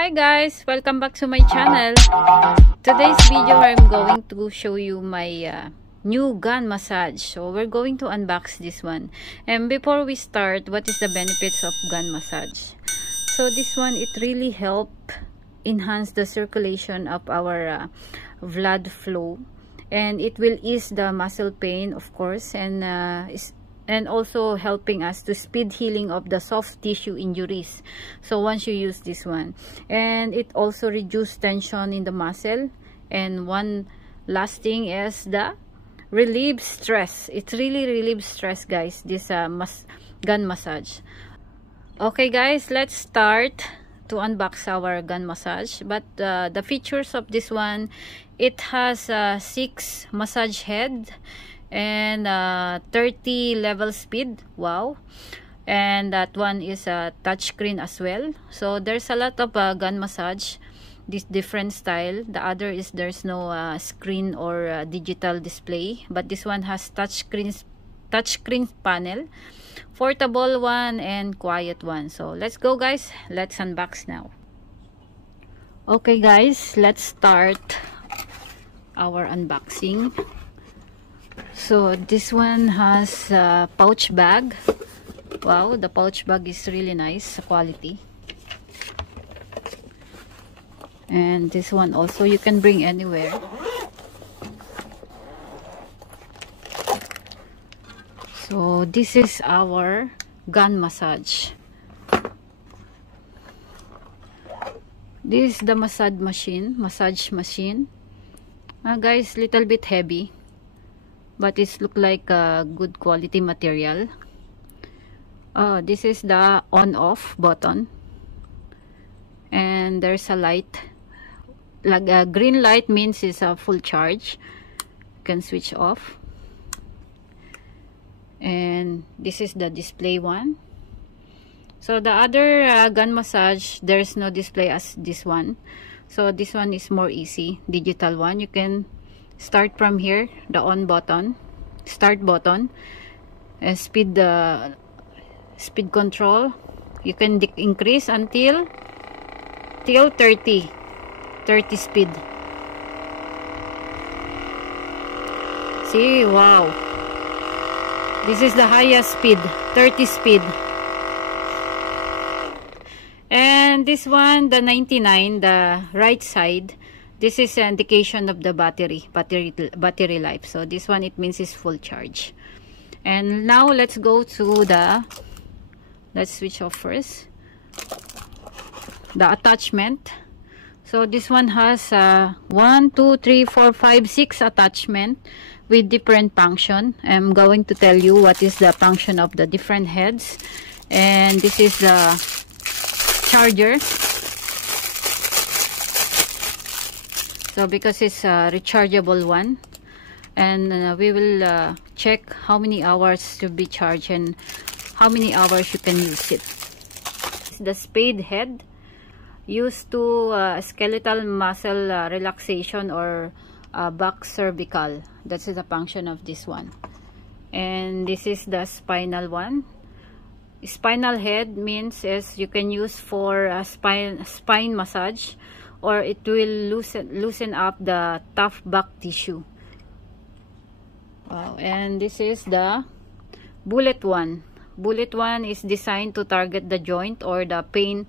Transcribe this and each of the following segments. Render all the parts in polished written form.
Hi guys, welcome back to my channel. Today's video I'm going to show you my new gun massage. So we're going to unbox this one. And before we start, what is the benefits of gun massage? So this one, it really help enhance the circulation of our blood flow, and it will ease the muscle pain, of course, and also helping us to speed healing of the soft tissue injuries. So once you use this one, and it also reduce tension in the muscle, and one last thing is the relieve stress. It really relieves stress, guys, this gun massage. Okay guys, let's start to unbox our gun massage. But the features of this one, it has 6 massage head and 30 level speed. Wow. And that one is a touchscreen as well. So there's a lot of gun massage, this different style. The other is there's no screen or digital display, but this one has touchscreen panel, portable one and quiet one. So let's go guys, let's unbox now. Okay guys, let's start our unboxing. So this one has a pouch bag. Wow, the pouch bag is really nice quality. And this one also you can bring anywhere. So this is our gun massage. This is the massage machine. Guys, little bit heavy, but it's look like a good quality material. This is the on off button, and there's a light, like a green light means it's a full charge. You can switch off. And this is the display one. So the other gun massage, there's no display as this one. So this one is more easy, digital one. You can start from here, the on button, start button, and speed control. You can increase until 30 speed. See, wow, this is the highest speed, 30 speed. And this one, the 99, the right side, this is an indication of the battery life. So this one, it means it's full charge. And now let's go to let's switch off first the attachment. So this one has 1, 2, 3, 4, 5, 6 attachment with different function. I'm going to tell you what is the function of the different heads. And this is the charger. So because it's a rechargeable one, and we will check how many hours to be charged and how many hours you can use it. The spade head used to skeletal muscle relaxation or back cervical. That's the function of this one. And this is the spinal one. Spinal head means is you can use for spine massage, or it will loosen up the tough back tissue. Wow. And this is the bullet one. Bullet one is designed to target the joint or the pain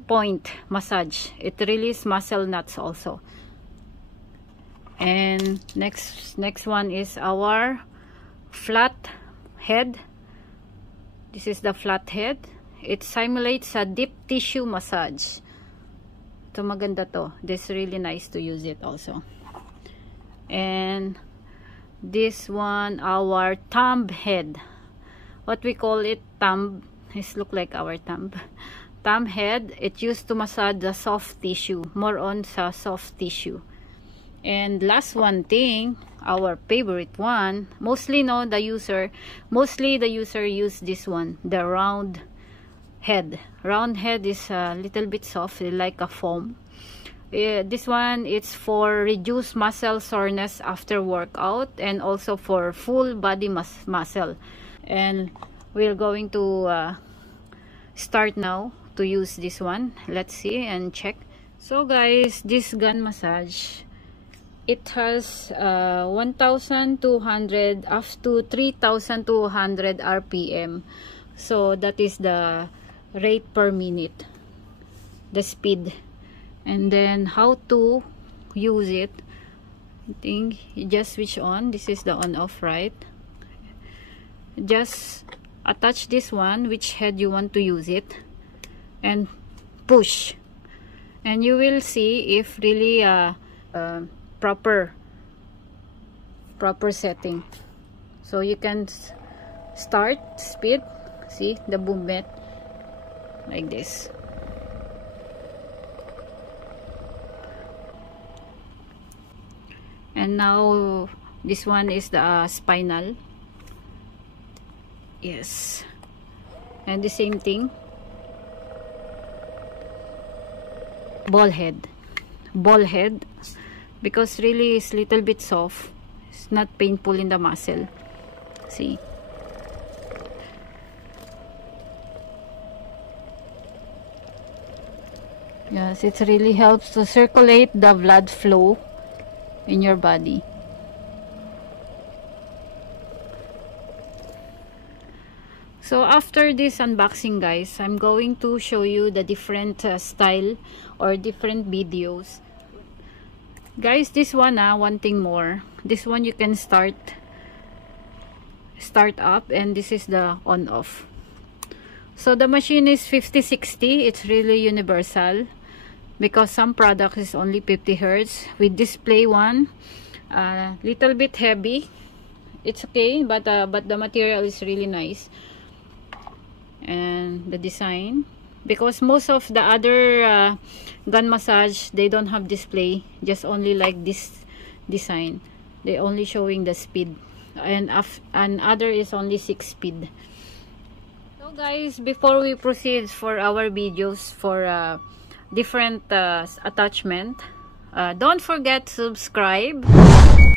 point massage. It releases muscle knots also. And next one is our flat head. This is the flat head. It simulates a deep tissue massage. Ito maganda to. This is really nice to use it also. And this one, our thumb head. What we call it, thumb. It look like our thumb. Thumb head. It used to massage the soft tissue. More on sa soft tissue. And last one thing, our favorite one, mostly the user use this one, the round head. Round head is a little bit soft, like a foam. This one, it's for reduce muscle soreness after workout, and also for full body muscle. And we're going to start now to use this one. Let's see and check. So guys, this gun massage, it has 1,200 up to 3,200 RPM. So that is the rate per minute, the speed. And then how to use it, I think you just switch on. This is the on off, right? Just attach this one, which head you want to use it, and push, and you will see if really proper setting. So you can start speed, see the movement like this. And now this one is the spinal. Yes, and the same thing, ball head, because really it's little bit soft, it's not painful in the muscle. See, yes, it really helps to circulate the blood flow in your body. So after this unboxing guys, I'm going to show you the different style or different videos. Guys, this one one thing more. This one you can start up, and this is the on off. So the machine is 50-60. It's really universal because some product is only 50 Hz. With display one, little bit heavy. It's okay, but the material is really nice. And the design, because most of the other gun massage, they don't have display, just only like this design. They only showing the speed, and other is only 6 speed. So guys, before we proceed for our videos for different attachment, don't forget to subscribe,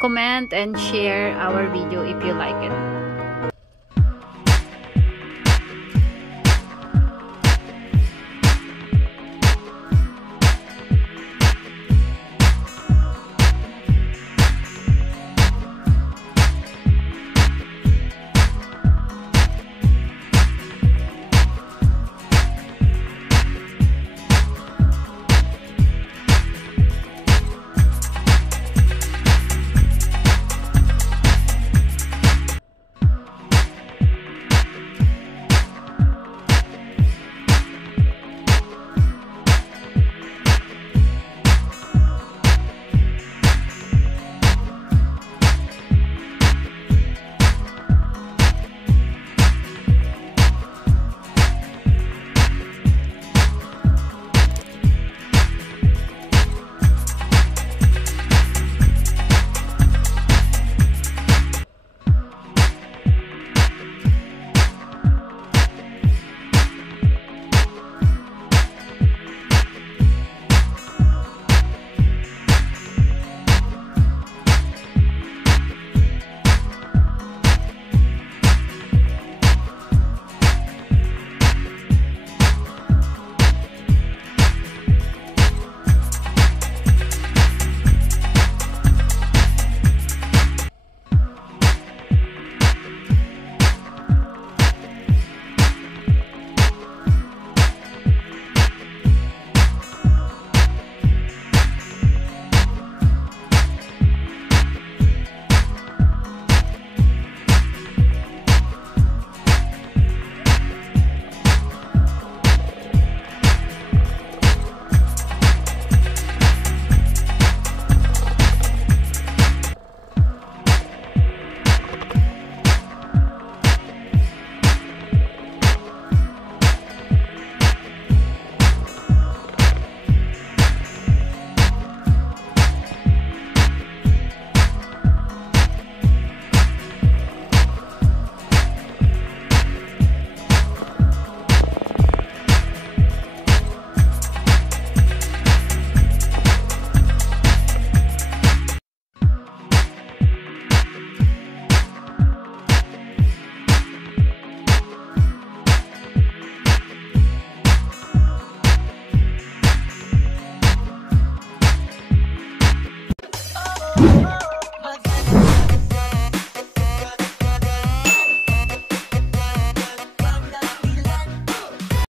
comment, and share our video if you like it.